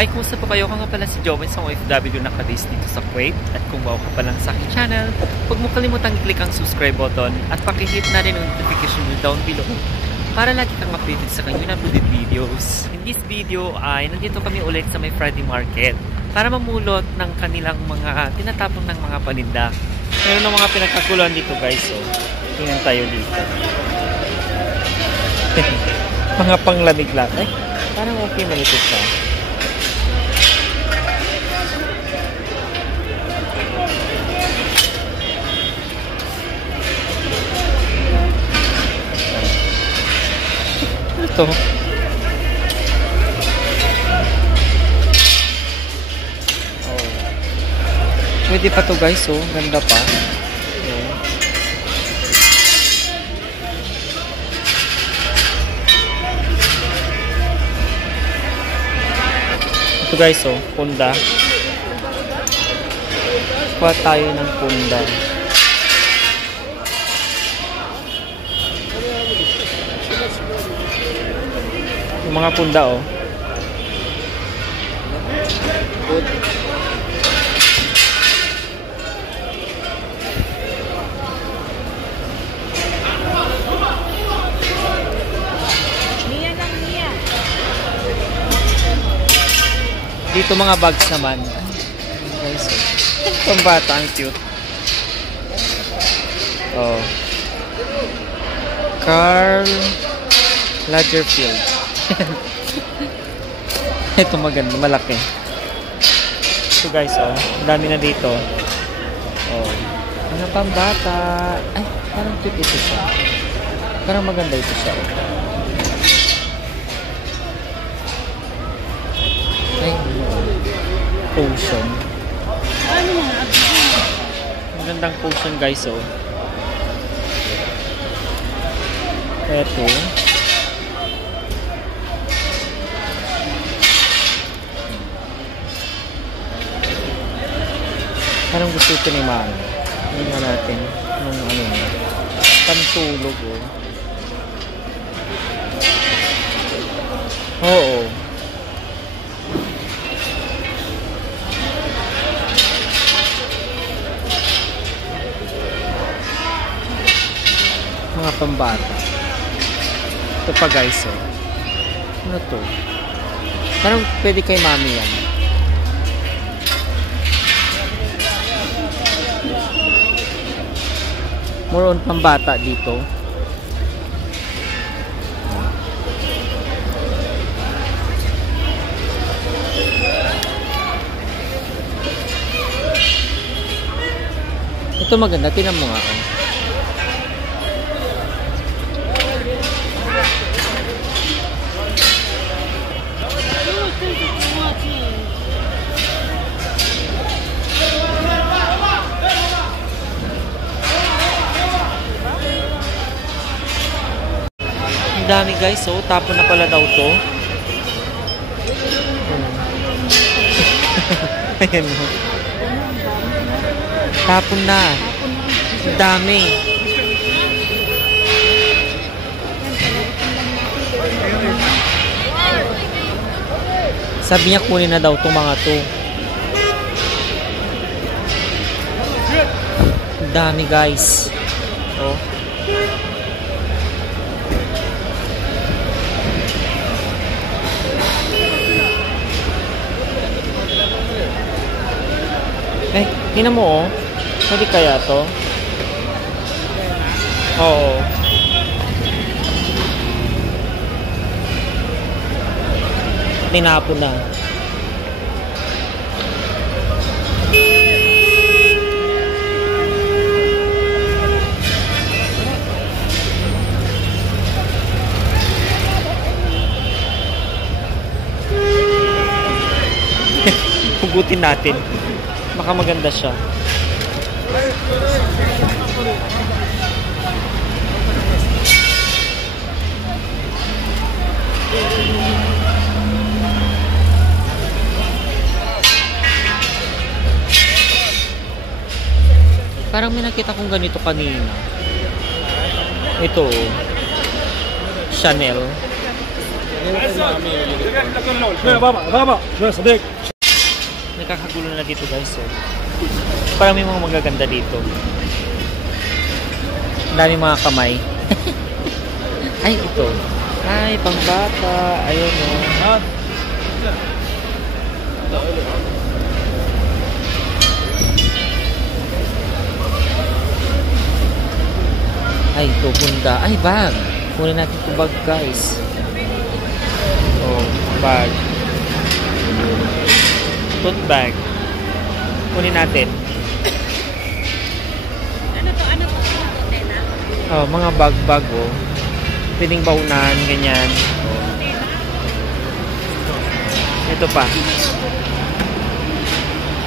Hi, kumusta po kayo? Ako nga pala si Joven, isang OFW nakabase dito sa Kuwait. At kung bago ka pa lang sa aking channel, huwag mo kalimutang i-click ang subscribe button at pakihit na rin ang notification bell down below para lagi kang updated sa kanyang uploaded videos. In this video ay nandito kami ulit sa may Friday Market para mamulot ng kanilang mga tinatapong ng mga paninda. Meron ng mga pinagkakuluan dito guys, so tingnan tayo dito. Mga panglamig lang. Ay, parang okay malito siya. Ito. Oh. Pwede pa to guys, oh. Ganda pa. Oh. Ito guys, oh. Punda. Kuha tayo ng punda. Yung mga punda, oh. Dito mga bags naman. Guys, pambata, ang cute. Oh. Karl Lagerfeld. Ito maganda, malaki. Ito guys, oh. Ang dami na dito. Oh. Mga pambata. Ay, parang cute ito siya. Parang maganda ito siya. Ay, potion. Magandang potion guys, oh. Ito. Parang gusto ito ni Mami. Hindi nga natin nung ano niya. Pantulog, oh. Oo. Mga pambata. Ito pa guys, oh. Ano to? Parang pwede kay Mami yan. More on pambata dito. Ito maganda, tingnan mo nga, oh. Dami guys, so tapon na pala daw to. Ayan mo. Tapon na. Dami. Sabi niya kunin na daw itong mga to. Dami guys. Oh. Eh, tingnan mo, oh. Pwede kaya to? Oo. Tinapon na. Hugutin natin. Baka maganda siya. Parang may nakita kong ganito kanina. Ito, Chanel. Nakakagulo na dito guys. So, parang may mga magaganda dito. Ang dami mga kamay. Ay, ito. Ay, pangbata. Ayun o. Ay, ito. Bunda. Ay, bag. Kunin natin ito bag guys. Oh, bag. Tote bag. Kunin natin. Ano to? Oh, mga bag-bag oh. Pwedeng baunan, ganyan. Oh. Ito pa.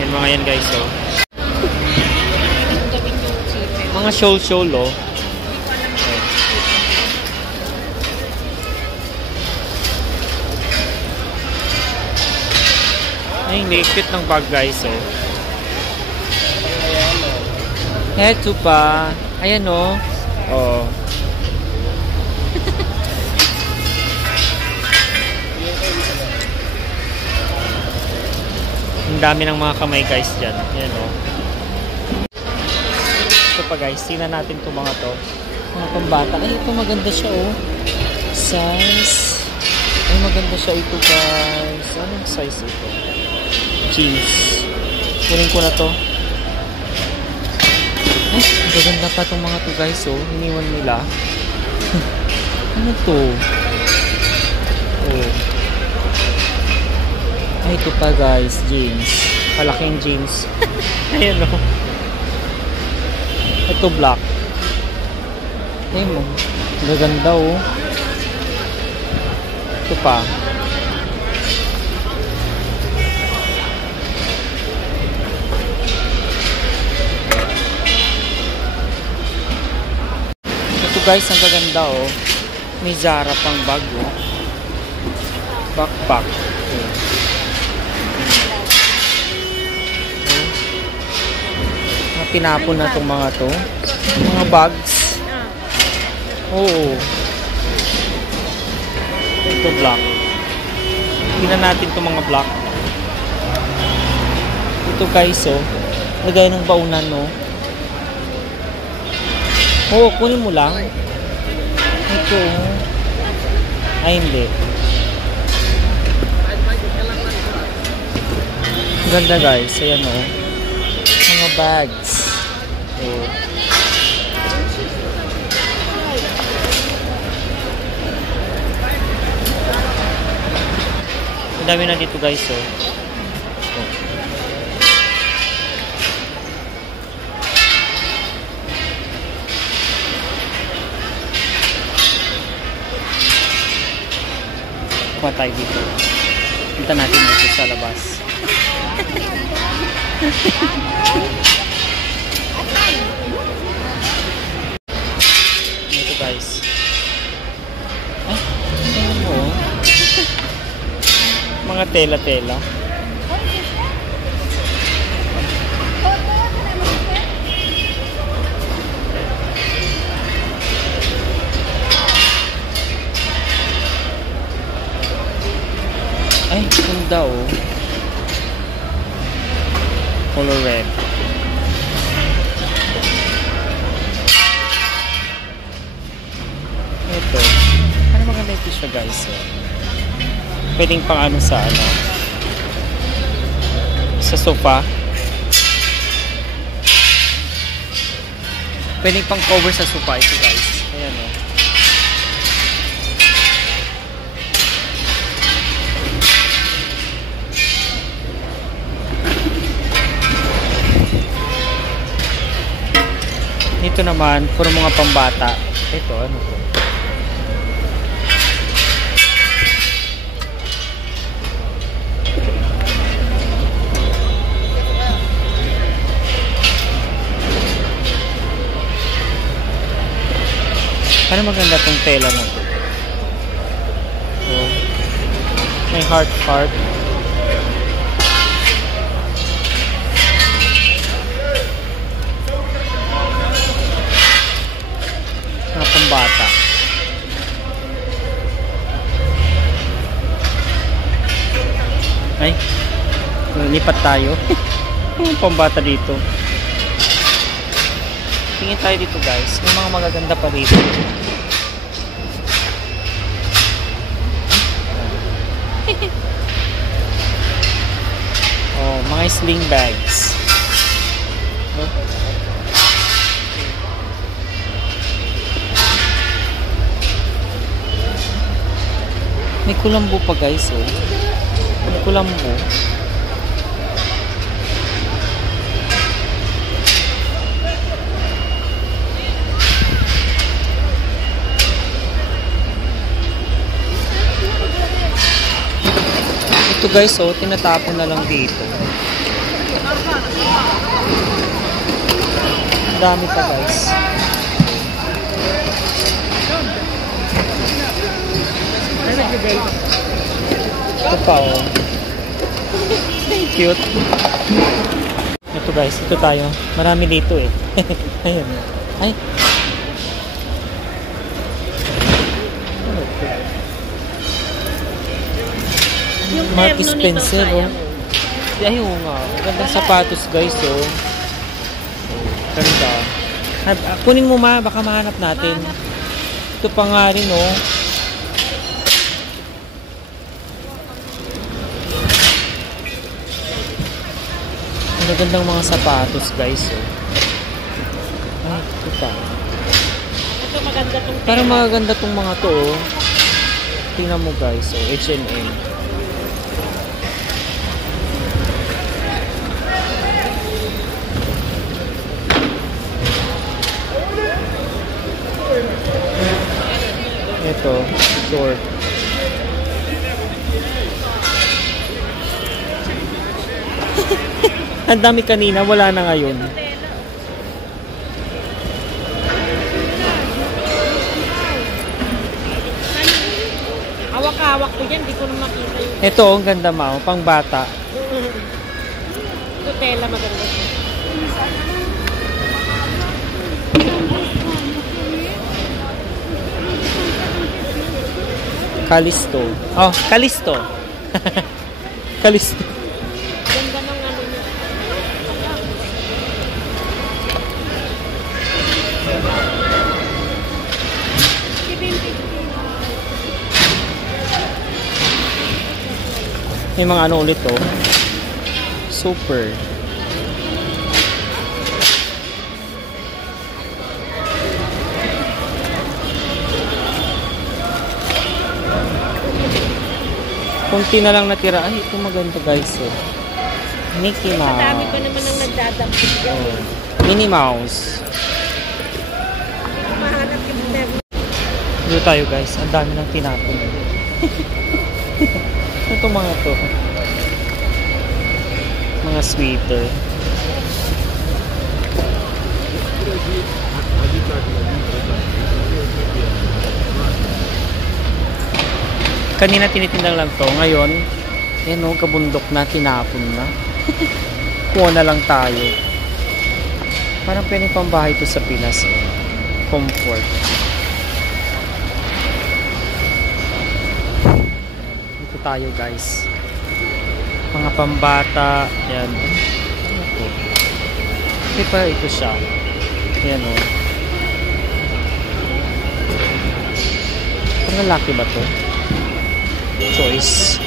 Yan mga yan guys oh. Mga shawl oh. Ay, hindi. Cute ng bag guys oh. Ito pa. Ayan oh. Oh. Ang dami ng mga kamay guys dyan. Ayan oh. Ito pa guys. Tingnan natin itong mga to. Mga pambata. Ay, ito maganda siya oh. Size. Ay, maganda siya ito guys. Anong size ito? Jeans. Kunin ko na to. Ay, maganda pa itong mga to guys oh. Hiniwan nila. Ano to? Oh. Ay, ito pa guys. Jeans. Palaking jeans. Ayan oh. Ito black. Ay mo. Maganda oh. Ito pa. Guys, ang gaganda oh. May Zara pang bag oh. Backpack. Okay. Mga pinapon na itong mga to. Mga bags. Oo. Ito black. Tingnan natin itong mga black. Ito guys oh. Lagay ng baunan oh. Oo, kunin mo lang. Ito. Ay, hindi. Ganda guys. Ayan o. Mga bags. Oo. Ang dami na dito guys o. Kuha tayo dito. Punta natin dito sa labas. Ito guys. Ay, ano mo? Mga tela-tela. Ay, ganda oh. Color red. Ito. Ano maganda ito siya guys oh. Pwedeng pang ano sa ano. Sa sofa. Pwedeng pang cover sa sofa ito guys. Ayan oh. Ito naman, puro mga pambata. Ito, ano to? Parang maganda tong tela na to. Oh. May heart. Mga pambata. Lipat tayo. Yung pambata dito. Tingin tayo dito guys. May mga magaganda pa dito. Oh, mga sling bags. May kulambo pa guys, oh. May kulambo. Ito guys, oh, tinatapon na lang dito. Ang dami pa guys. Ito pa, oh. Cute. Ito guys, ito tayo. Marami dito eh. Ayun. Ay. Mark Spencer, oh. Ayun nga. Gandang sapatos guys, oh. Ganda. Kunin mo ma, baka mahanap natin. Ito pa nga rin, oh. Magandang mga sapatos guys, oh. Ay, ito pa. Ito maganda tong Parang maganda tong mga to, oh. Tingnan mo guys, oh. H&M. Ito, short. Ang dami kanina, wala na ngayon. Hawak-hawak ko yan, di ko na makita yun. Ito, ang ganda ma, pang bata. Ito tela maganda siya. Kalisto. Oh, Kalisto. Kalisto. Ganda ng ano niya. May mga ano ulit, oh. Super. Kunti na lang natira. Ay, ito maganda guys, oh. Mickey Mouse. Madami pa naman ang nagdadampot dyan. Oh. Minnie Mouse. Mahanap yung never. Dito tayo guys. Ang dami ng tinapon. Ito mga to. Mga sweater. Kanina tinitindang lang to. Ngayon, yan o, kabundok na, tinapon na. Kuha na lang tayo. Parang pwedeng pambahay to sa Pinas. Eh. Comfort. Dito tayo guys. Mga pambata. Yan. Ito. Hindi pa ito siya. Yan o. Parang lalaki ba to? Choice.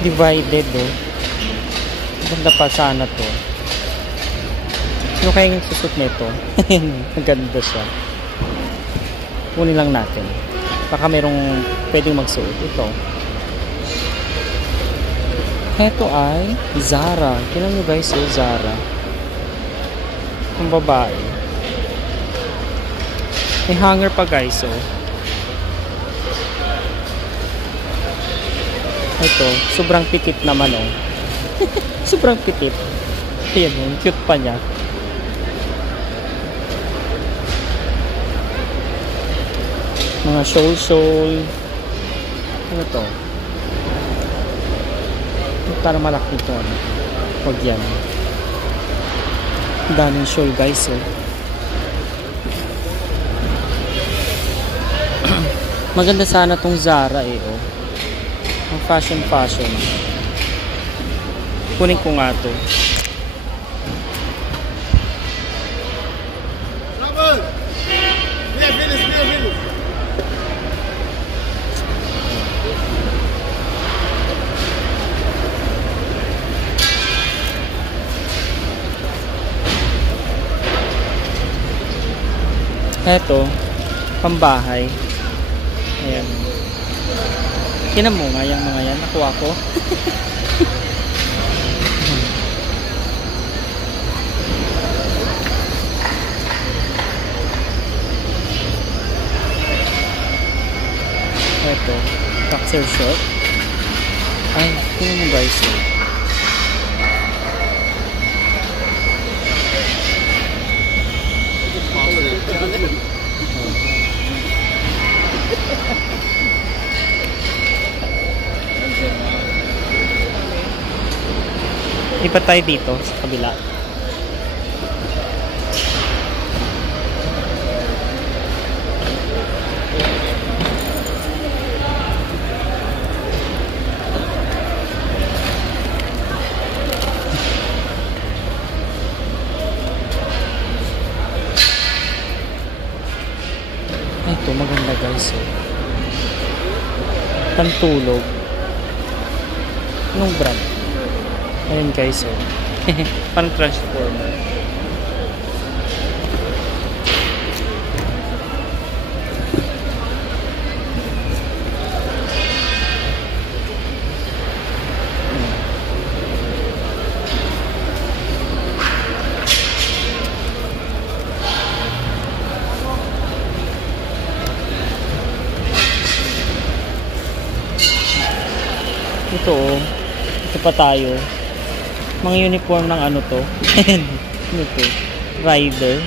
Divided, oh. Ganda pa sana to. Ano kaya yung susot nito? Ang ganda siya. Kunin lang natin. Baka merong pwedeng magsuot. Ito. Ito ay Zara. Tingnan nyo guys, oh, Zara. Ang babae. May hanger pa guys, oh. Ito, sobrang pikit naman, oh. Sobrang pitit. Ayan yun, cute pa niya. Mga shoal. Ano to? Para malaki ito. Ano? Huwag yan. Daming shoal guys. Oh. Maganda sana tong Zara eh. Oh. Ang fashion. Kunin ko nga to. Eto, pambahay. Ayan. Tinan mo nga yung mga yan. Nakuha ko. Eto, boxer short. Ay, tinan mo guys. Lipat tayo dito sa kabila. Ito maganda guys. Pantulog. Anong brand? Ayan guys, oh. Parang transformer. Ito, oh. Ito pa tayo. Mga uniform ng ano to. Ano to? Rider.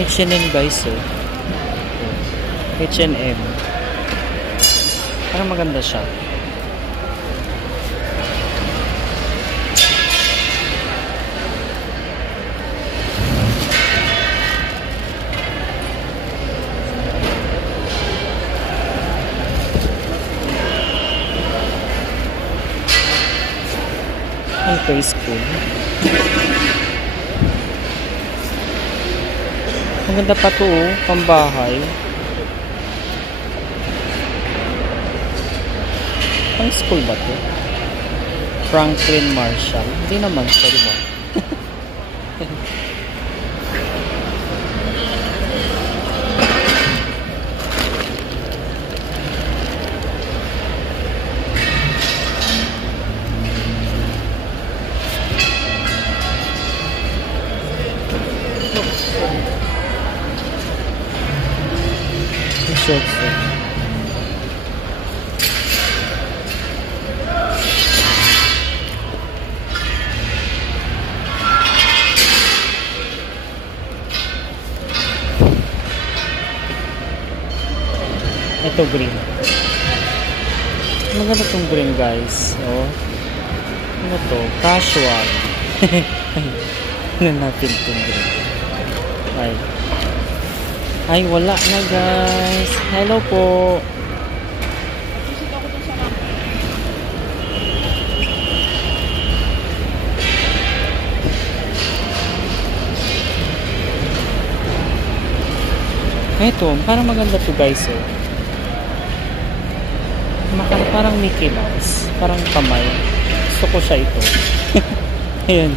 H&M guys, oh. H&M. Parang maganda siya. Ito is cool. Maganda pa to, oh, pambahay. Pang school ba to? Franklin Marshall. Hindi naman siya, diba? Shorts. Ito green. Maganda tong green guys. Oh. Ano to? Casual. Ano natin tong green? Ay, wala na guys. Hello po. Ito, parang maganda to guys. Oh. Parang Mickey Mouse. Parang kamay. Gusto ko siya ito. Ayan.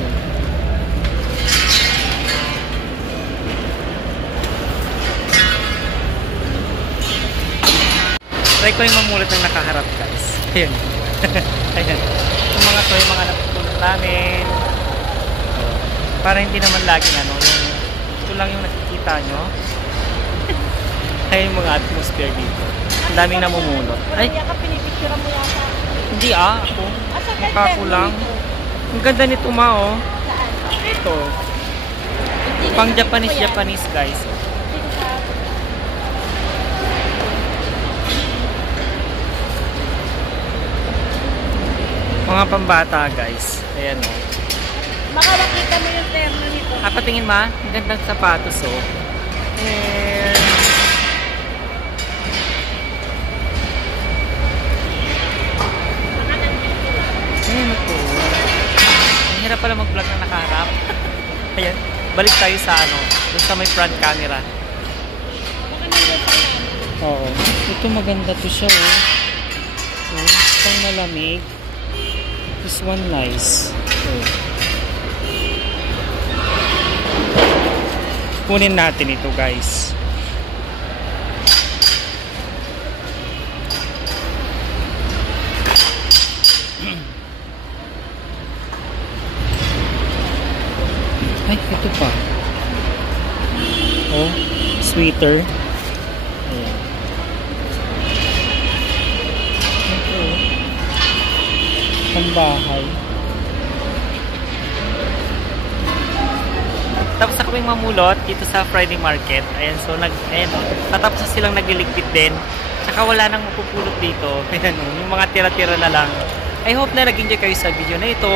Try ko yung mamulat ng nakaharap guys. Ayan. Ayan. Yung mga to, yung mga naputulot namin. Para hindi naman laging ano. Yung lang yung nakikita nyo. Ay, yung mga atmosphere dito. Ang daming namumulot. Ay, Wala ka pinipicture mo yata. hindi ako. Asa ka Mukha ko lang. Ang ganda nito ma, oh. Saan? Ito. Hindi Pang na- Japanese guys. Dito sa... Mga pambata guys. Ayan, oh. Baka makita mo yung terno nito. Patingin ma, ang gandang sapatos, oh. And... Baka nandito lang. Ayan ito. Ang hirap pala mag-vlog na nakaharap. Ayan. Balik tayo sa ano. Doon sa may front camera. Baka nandito lang. Oo. Ito maganda to siya, oh. Oh, pang malamig. This one nice. Oh. Kunin natin ito, guys. Ay, ito pa. Oh, sweater. Ayan. Ito. Pambahay. Tapos na kaming mamulot dito sa Friday Market. Ayan, so ayan, patapos na silang nagliligpit din. Tsaka wala nang mapupulot dito. Ayan, yung mga tira-tira na lang. I hope na nag-enjoy kayo sa video na ito.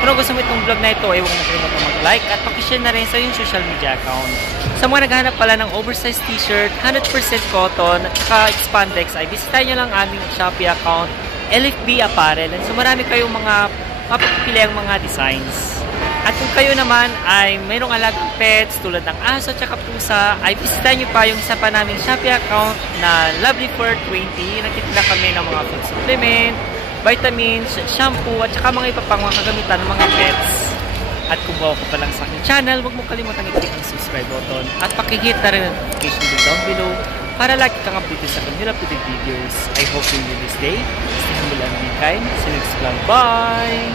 Kung gusto mo itong vlog na ito, ay huwag mo kalimutan mag-like at pakishare na rin sa yung social media account. Sa mga naghahanap pala ng oversized t-shirt, 100% cotton, at saka spandex, ay bisitahin nyo lang aming Shopee account, LFB Apparel. And so marami kayong mga mapapiliang mga designs. At kung kayo naman ay mayroong alagang pets tulad ng aso at pusa, ay bisitahin nyo pa yung isa pa naming Shopee account na Lovely for 20. Nagtitinda kami ng mga food supplement, vitamins, shampoo, at saka mga iba pang mga kagamitan ng mga pets. At kung bago ka pa lang sa aking channel, huwag mo kalimutan i-click ang subscribe button at pakihit na rin ang notification bell down below para lagi kang updated sa aking updated videos. I hope you enjoy this day. Stay humble and be kind. See you next vlog. Bye!